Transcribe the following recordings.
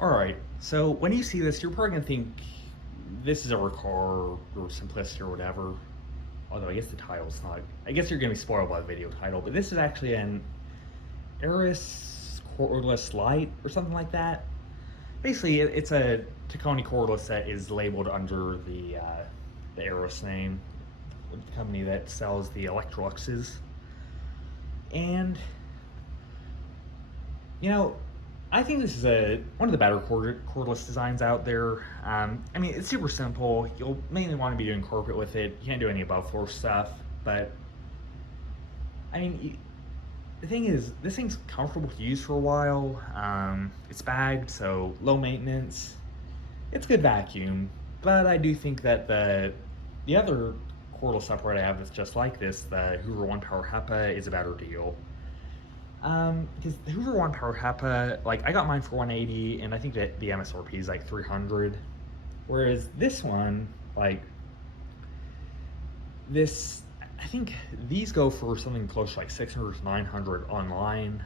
Alright, so when you see this, you're probably gonna think this is a car or simplicity or whatever. Although I guess the title's not. I guess you're gonna be spoiled by the video title, but this is actually an Aerus Cordless Lite or something like that. Basically, it's a Tacony cordless that is labeled under the Aerus name, the company that sells the Electroluxes. And you know, I think this is one of the better cordless designs out there. I mean, it's super simple. You'll mainly want to be doing carpet with it. You can't do any above floor stuff, but I mean, the thing is, this thing's comfortable to use for a while. It's bagged, so low maintenance. It's good vacuum, but I do think that the other cordless upright I have that's just like this, the Hoover ONEPWR HEPA, is a better deal. Because the Hoover ONEPWR HEPA, like, I got mine for $180, and I think that the MSRP is like $300. Whereas this one, like, this, I think these go for something close to like $600 to $900 online.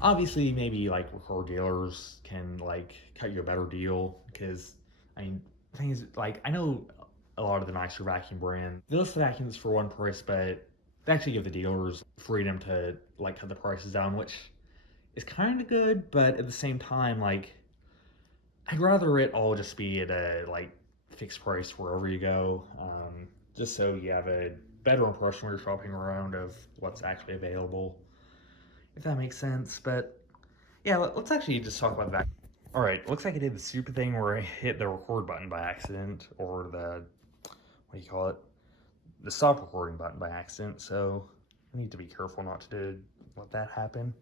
Obviously, maybe like record dealers can like cut you a better deal because, I mean, the thing is, like, I know a lot of the nicer vacuum brands, they list the vacuums for one price, but they actually give the dealers freedom to like cut the prices down, which is kind of good, but at the same time, like, I'd rather it all just be at a like fixed price wherever you go, just so you have a better impression when you're shopping around of what's actually available, if that makes sense. But yeah, let's actually just talk about that. All right, looks like I did the stupid thing where I hit the record button by accident, or the, what do you call it? The stop recording button by accident, so I need to be careful not to let that happen.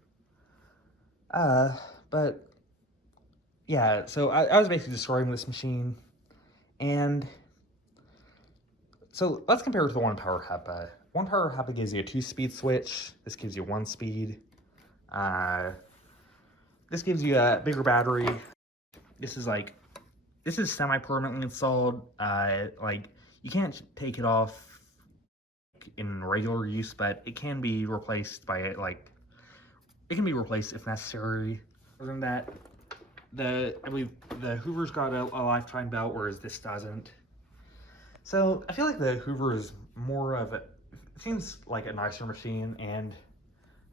But yeah, so I was basically destroying this machine, and so let's compare it to the ONEPWR HEPA. ONEPWR HEPA gives you a 2-speed switch. This gives you 1 speed. This gives you a bigger battery. This is semi-permanently installed. Like, you can't take it off in regular use, but it can be replaced by, like, it can be replaced if necessary. Other than that, I believe the Hoover's got a lifetime belt, whereas this doesn't. So I feel like the Hoover is more of a, it seems like a nicer machine, and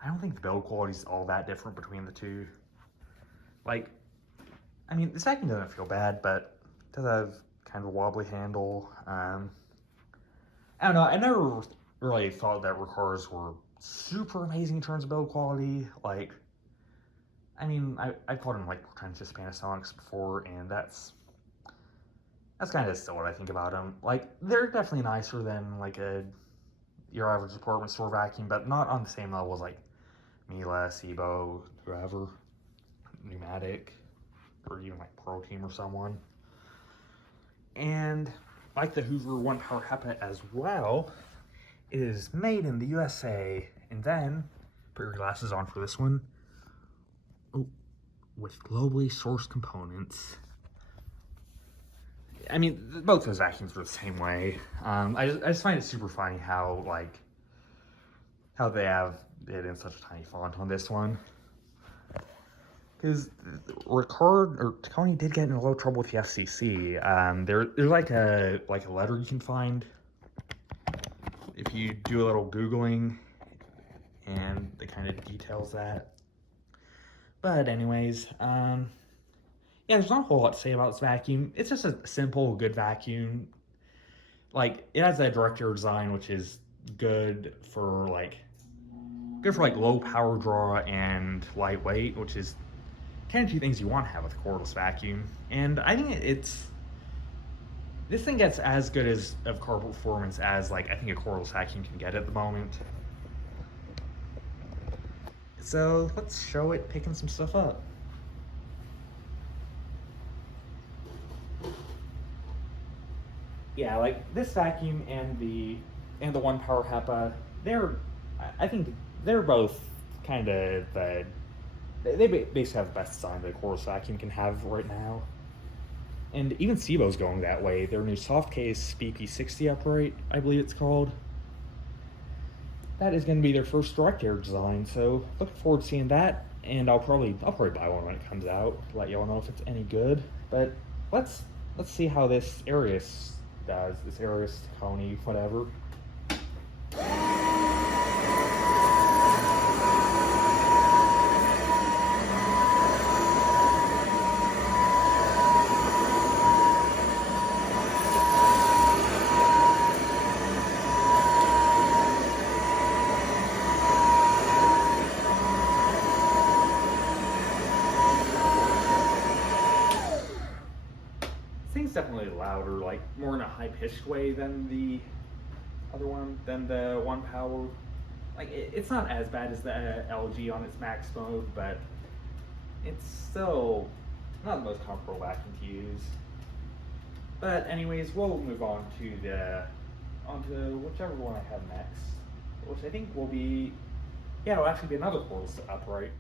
I don't think the build quality is all that different between the two. Like, I mean, this vacuum doesn't feel bad, but it does have kind of a wobbly handle. I don't know, I never really thought that Recars were super amazing in terms of build quality. Like, I mean, I've called them like pretentious Panasonics before, and that's kind of still what I think about them. Like, they're definitely nicer than like your average department store vacuum, but not on the same level as like Miele, Sebo, whoever, Pneumatic, or even like Pro Team or someone. And like the Hoover ONEPWR HEPA as well, it is made in the USA. And then, put your glasses on for this one. Oh, with globally sourced components. I mean, both those vacuums are the same way. I just find it super funny how, like, how they have it in such a tiny font on this one. Because Ricard or Tacony did get in a little trouble with the FCC. There's like a letter you can find if you do a little Googling, and it kind of details that. But anyways, yeah, there's not a whole lot to say about this vacuum. It's just a simple, good vacuum. Like, it has that direct air design, which is good for like low power draw and lightweight, which is kind of two things you want to have with a cordless vacuum. And I think this thing gets as good of carpet performance as, like, I think a cordless vacuum can get at the moment. So let's show it picking some stuff up. Yeah, like this vacuum and the ONEPWR HEPA, I think they're both kind of they basically have the best design that a cordless vacuum can have right now. And even Sebo's going that way. Their new soft case BP60 upright, I believe it's called, that is going to be their first direct air design, so looking forward to seeing that. and I'll probably buy one when it comes out to let y'all know if it's any good. But let's see how this Aerus does. This Aerus, Tacony, whatever. Thing's definitely louder, like more in a high-pitched way than the other one, than the ONEPWR. Like it's not as bad as the LG on its max mode, but it's still not the most comfortable vacuum to use. But anyways, we'll move on to whichever one I have next, which I think will be, yeah, it'll actually be another cordless upright.